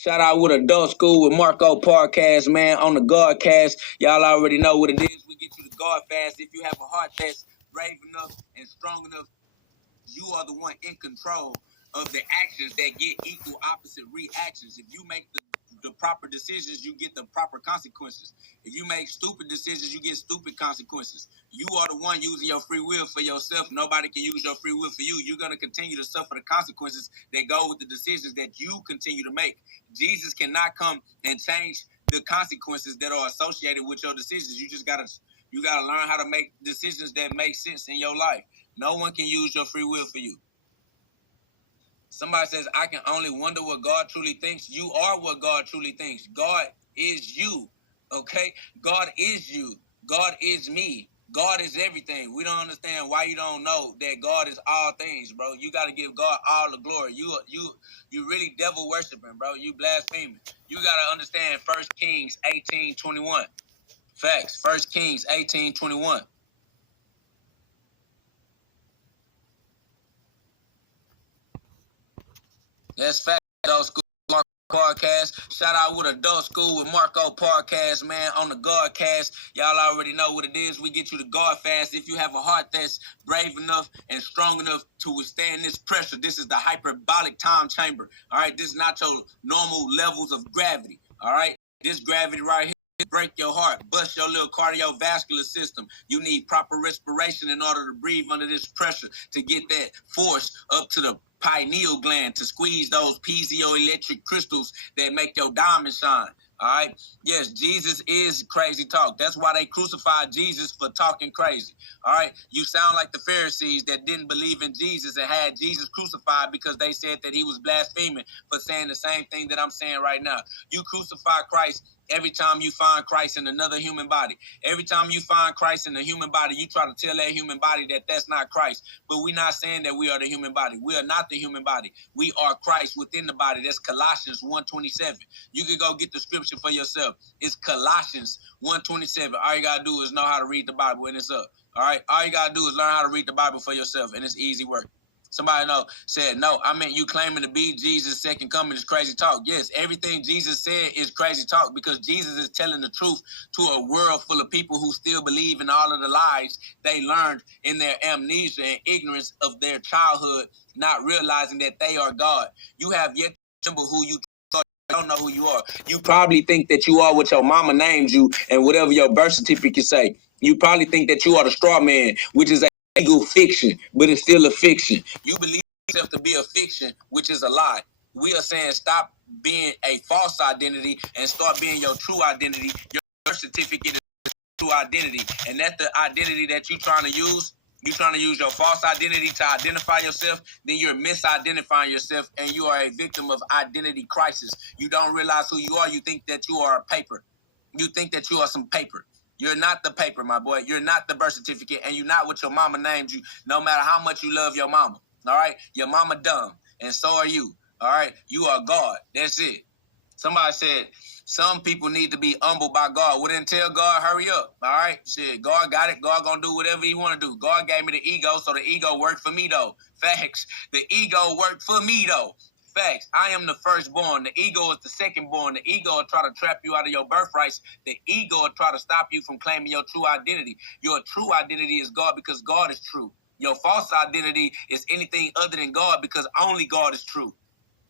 Shout out with Adult School with Marco Podcast, man, on the Ghodcast. Y'all already know what it is. We get you the God fast. If you have a heart that's brave enough and strong enough, you are the one in control of the actions that get equal opposite reactions. If you make the proper decisions, you get the proper consequences. If you make stupid decisions, you get stupid consequences. You are the one using your free will for yourself. Nobody can use your free will for you. You're going to continue to suffer the consequences that go with the decisions that you continue to make. Jesus cannot come and change the consequences that are associated with your decisions. You gotta learn how to make decisions that make sense in your life. No one can use your free will for you. Somebody says, I can only wonder what God truly thinks. You are what God truly thinks. God is you, okay? God is you. God is me. God is everything. We don't understand why you don't know that God is all things, bro. You got to give God all the glory. You really devil worshiping, bro. You blaspheming. You got to understand 1 Kings 18:21. Facts. 1 Kings 18:21. That's fact. Adult School Marco Podcast. Shout out with Adult School with Marco Podcast, man, on the Ghodcast. Y'all already know what it is. We get you the God fast. If you have a heart that's brave enough and strong enough to withstand this pressure, this is the hyperbolic time chamber. All right, this is not your normal levels of gravity. All right, this gravity right here break your heart, bust your little cardiovascular system. You need proper respiration in order to breathe under this pressure, to get that force up to the pineal gland, to squeeze those piezoelectric crystals that make your diamond shine. All right. Yes, Jesus is crazy talk. That's why they crucified Jesus for talking crazy. All right. You sound like the Pharisees that didn't believe in Jesus and had Jesus crucified because they said that he was blaspheming for saying the same thing that I'm saying right now. You crucify Christ every time you find Christ in another human body. Every time you find Christ in a human body, you try to tell that human body that that's not Christ. But we're not saying that we are the human body. We are not the human body. We are Christ within the body. That's Colossians 1:27. You can go get the scripture for yourself. It's Colossians 1:27. All you got to do is know how to read the Bible and it's up. All right? All you got to do is learn how to read the Bible for yourself, and it's easy work. Somebody said, no, I meant you claiming to be Jesus' second coming is crazy talk. Yes, everything Jesus said is crazy talk because Jesus is telling the truth to a world full of people who still believe in all of the lies they learned in their amnesia and ignorance of their childhood, not realizing that they are God. You have yet to remember who you don't know who you are. You probably think that you are what your mama named you and whatever your birth certificate say. You probably think that you are the straw man, which is a legal fiction, but it's still a fiction. You believe yourself to be a fiction, which is a lie. We are saying stop being a false identity and start being your true identity. Your birth certificate is true identity, and that's the identity that you're trying to use. You're trying to use your false identity to identify yourself, then you're misidentifying yourself, and you are a victim of identity crisis. You don't realize who you are. You think that you are a paper. You think that you are some paper. You're not the paper, my boy. You're not the birth certificate, and you're not what your mama named you, no matter how much you love your mama. All right? Your mama dumb, and so are you. All right? You are God. That's it. Somebody said, some people need to be humbled by God. Well, then tell God, hurry up. All right? Shit, God got it. God gonna do whatever he want to do. God gave me the ego, so the ego worked for me, though. Facts. The ego worked for me, though. Facts. I am the firstborn. The ego is the secondborn. The ego will try to trap you out of your birthrights. The ego will try to stop you from claiming your true identity. Your true identity is God because God is true. Your false identity is anything other than God because only God is true.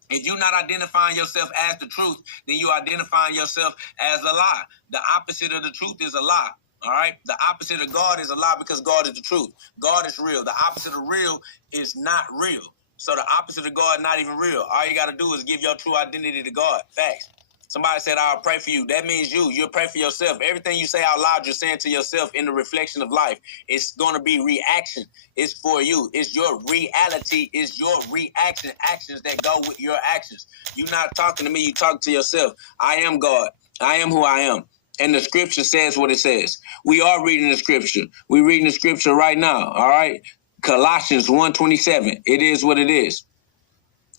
If you're not identifying yourself as the truth, then you're identifying yourself as a lie. The opposite of the truth is a lie. All right? The opposite of God is a lie because God is the truth. God is real. The opposite of real is not real. So the opposite of God not even real. All you got to do is give your true identity to God. Facts. Somebody said, I'll pray for you. That means you'll pray for yourself. Everything you say out loud, you're saying to yourself in the reflection of life. It's going to be reaction. It's for you. It's your reality. It's your reaction. Actions that go with your actions. You're not talking to me. You talk to yourself. I am God. I am who I am. And the scripture says what it says. We are reading the scripture. We're reading the scripture right now. All right. Colossians 1:27. It is what it is.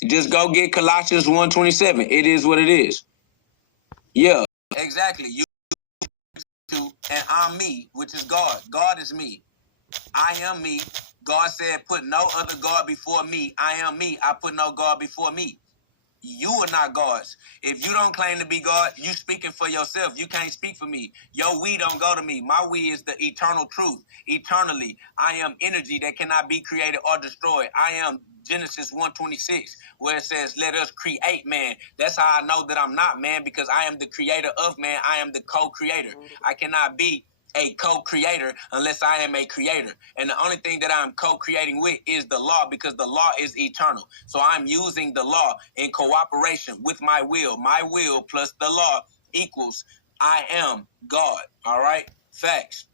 Just go get Colossians 1:27. It is what it is. Yeah, exactly. You and I'm me, which is God. God is me. I am me. God said, put no other God before me. I am me. I put no God before me. You are not gods. If you don't claim to be God, you speaking for yourself. You can't speak for me. Your we don't go to me. My we is the eternal truth. Eternally, I am energy that cannot be created or destroyed. I am Genesis 1:26, where it says, let us create man. That's how I know that I'm not man, because I am the creator of man. I am the co-creator. I cannot be a co-creator unless I am a creator. And the only thing that I'm co-creating with is the law, because the law is eternal. So I'm using the law in cooperation with my will. My will plus the law equals I am God. All right? Facts.